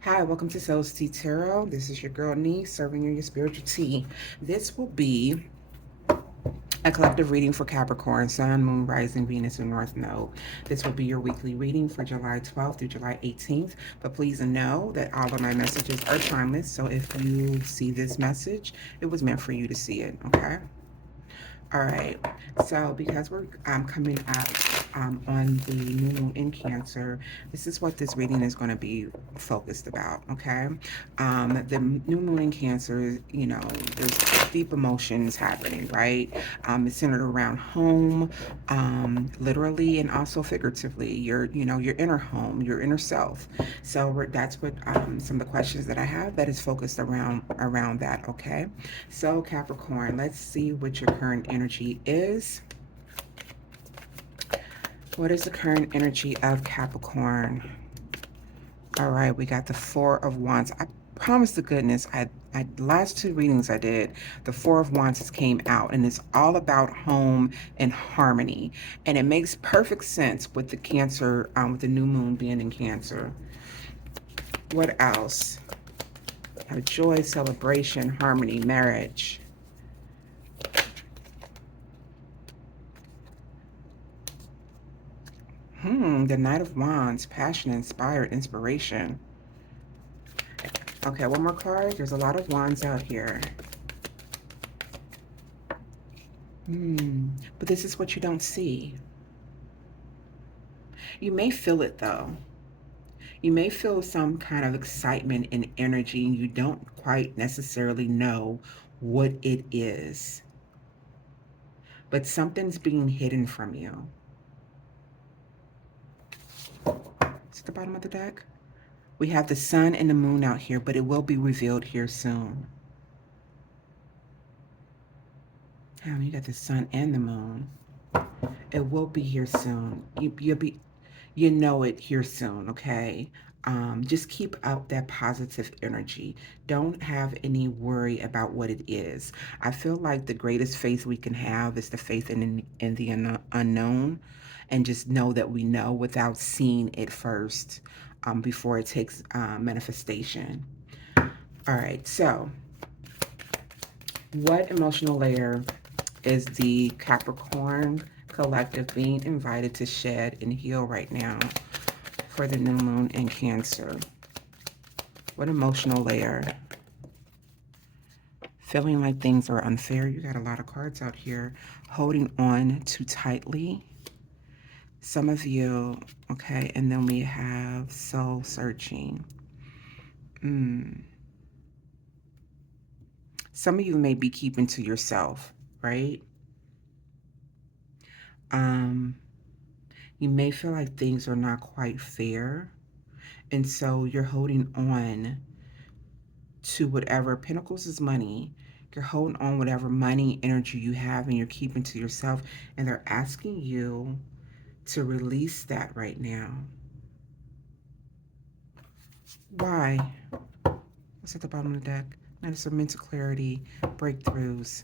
Hi, welcome to Soul's Tea Tarot. This is your girl Nee, serving you your spiritual tea. This will be a collective reading for Capricorn, Sun, Moon, Rising, Venus, and North Node. This will be your weekly reading for July 12th through July 18th. But please know that all of my messages are timeless. So if you see this message, it was meant for you to see it, okay? All right. So because we're coming up on the new moon in Cancer, this is what this reading is going to be focused about. Okay. The new moon in Cancer, there's deep emotions happening, right? It's centered around home, literally and also figuratively. Your inner home, your inner self. So that's what some of the questions that I have that is focused around that. Okay. So, Capricorn, let's see what your current energy is. What is the current energy of Capricorn? All right, we got the Four of Wands. I promise to goodness, I last two readings I did, the Four of Wands came out, and it's all about home and harmony, and it makes perfect sense with the Cancer, with the new moon being in Cancer. What else? Have joy, celebration, harmony, marriage. The Knight of Wands, passion, inspired, inspiration. Okay, one more card. There's a lot of wands out here. But this is what you don't see. You may feel it though. You may feel some kind of excitement and energy, and you don't quite necessarily know what it is. But something's being hidden from you. It's at the bottom of the deck. We have the sun and the moon out here, but it will be revealed here soon. You got the sun and the moon. It will be here soon. You know it here soon, okay? Just keep up that positive energy. Don't have any worry about what it is. I feel like the greatest faith we can have is the faith in the unknown, and just know that we know without seeing it first, before it takes manifestation. All right, so what emotional layer is the Capricorn collective being invited to shed and heal right now for the new moon in Cancer? What emotional layer? Feeling like things are unfair. You got a lot of cards out here. Holding on too tightly. Some of you, okay, and then we have soul searching. Some of you may be keeping to yourself, right? Um, you may feel like things are not quite fair. And so you're holding on to whatever. Pentacles is money. You're holding on whatever money, energy you have, and you're keeping to yourself. And they're asking you to release that right now. Why? What's at the bottom of the deck? Knight of mental clarity, breakthroughs.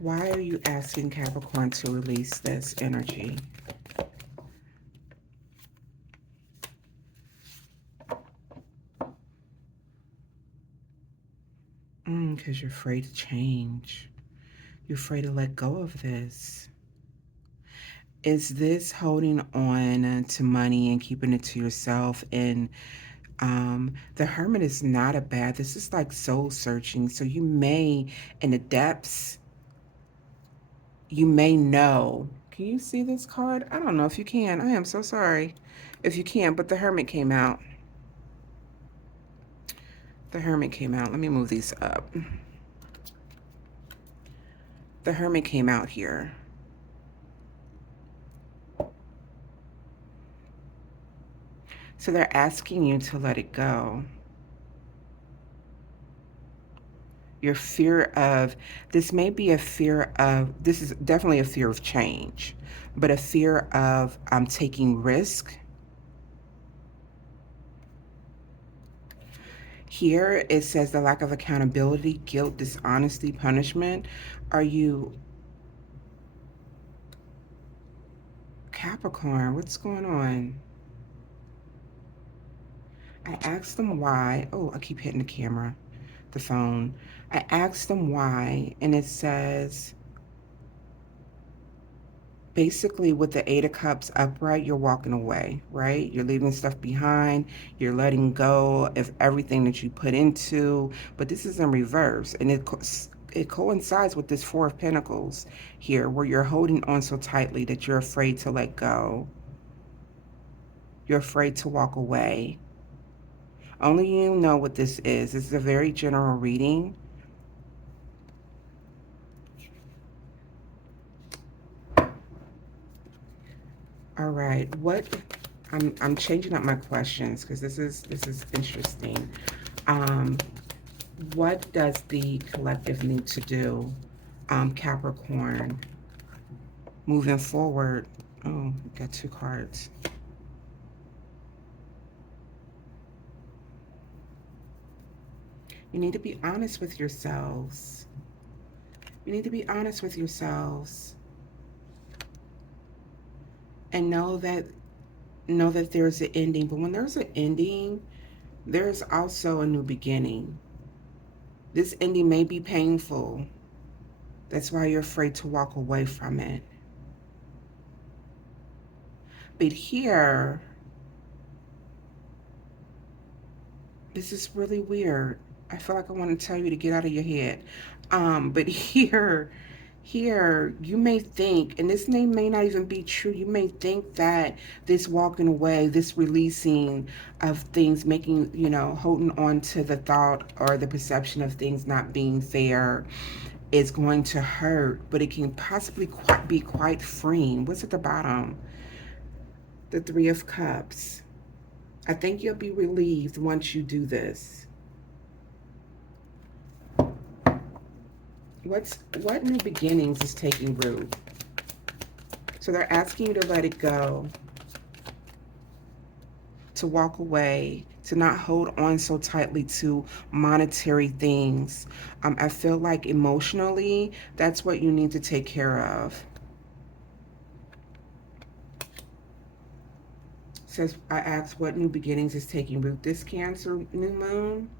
Why are you asking Capricorn to release this energy? Because you're afraid to change. You're afraid to let go of this. Is this holding on to money and keeping it to yourself? And the Hermit is not a bad, this is like soul searching. So you may, in the depths, you may know. Can you see this card? I don't know if you can. I am so sorry if you can, but the Hermit came out. The Hermit came out. Let me move these up. The Hermit came out here. So they're asking you to let it go. Your fear of, this may be a fear of, this is definitely a fear of change, but a fear of taking risk. Here it says the lack of accountability, guilt, dishonesty, punishment. Are you Capricorn? What's going on? I asked them why. Oh, I keep hitting the camera, the phone. I asked them why, and it says basically with the Eight of Cups upright, you're walking away, right? You're leaving stuff behind. You're letting go of everything that you put into. But this is in reverse, and it coincides with this Four of Pentacles here, where you're holding on so tightly that you're afraid to let go. You're afraid to walk away. Only you know what this is. This is a very general reading. All right. I'm changing up my questions because this is interesting. Um, what does the collective need to do, Capricorn, moving forward? Oh, we got two cards. You need to be honest with yourselves. You need to be honest with yourselves and know that there's an ending. But when there's an ending, there's also a new beginning. This ending may be painful. That's why you're afraid to walk away from it. But here, this is really weird. I feel like I want to tell you to get out of your head. But here, you may think, and this may not even be true, you may think that this walking away, this releasing of things, making, holding on to the thought or the perception of things not being fair is going to hurt, but it can possibly be quite freeing. What's at the bottom? The Three of Cups. I think you'll be relieved once you do this. What new beginnings is taking root? So they're asking you to let it go, to walk away, to not hold on so tightly to monetary things. I feel like emotionally, that's what you need to take care of. Says, I asked what new beginnings is taking root this Cancer new moon.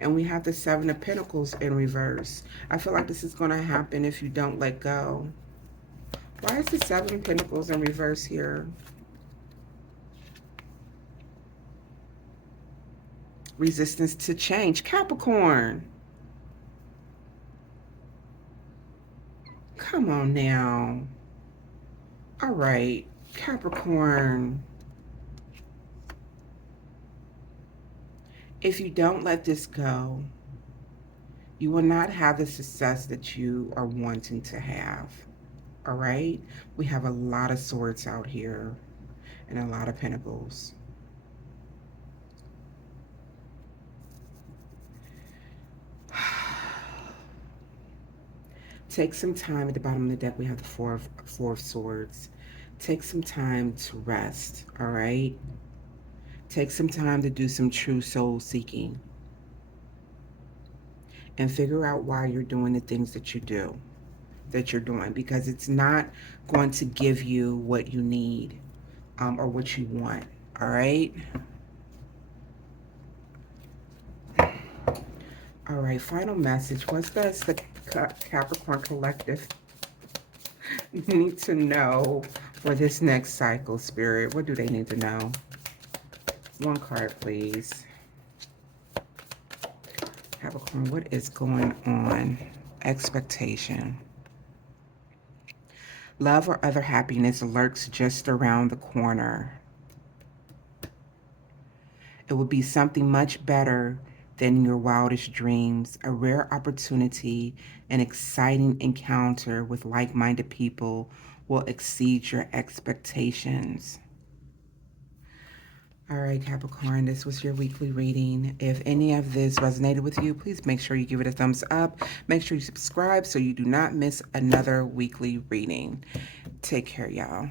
And we have the Seven of Pentacles in reverse. I feel like this is going to happen if you don't let go. Why is the Seven of Pentacles in reverse here? Resistance to change. Capricorn. Come on now. All right. Capricorn. If you don't let this go, you will not have the success that you are wanting to have. All right? We have a lot of swords out here and a lot of pentacles. Take some time. At the bottom of the deck, we have the four of Swords. Take some time to rest, all right? Take some time to do some true soul seeking and figure out why you're doing the things that you're doing, because it's not going to give you what you need or what you want, all right? All right, final message. What does the Capricorn collective need to know for this next cycle, Spirit? What do they need to know? One card, please. Capricorn, what is going on? Expectation. Love or other happiness lurks just around the corner. It will be something much better than your wildest dreams, a rare opportunity, an exciting encounter with like-minded people will exceed your expectations. All right, Capricorn, this was your weekly reading. If any of this resonated with you, please make sure you give it a thumbs up. Make sure you subscribe so you do not miss another weekly reading. Take care, y'all.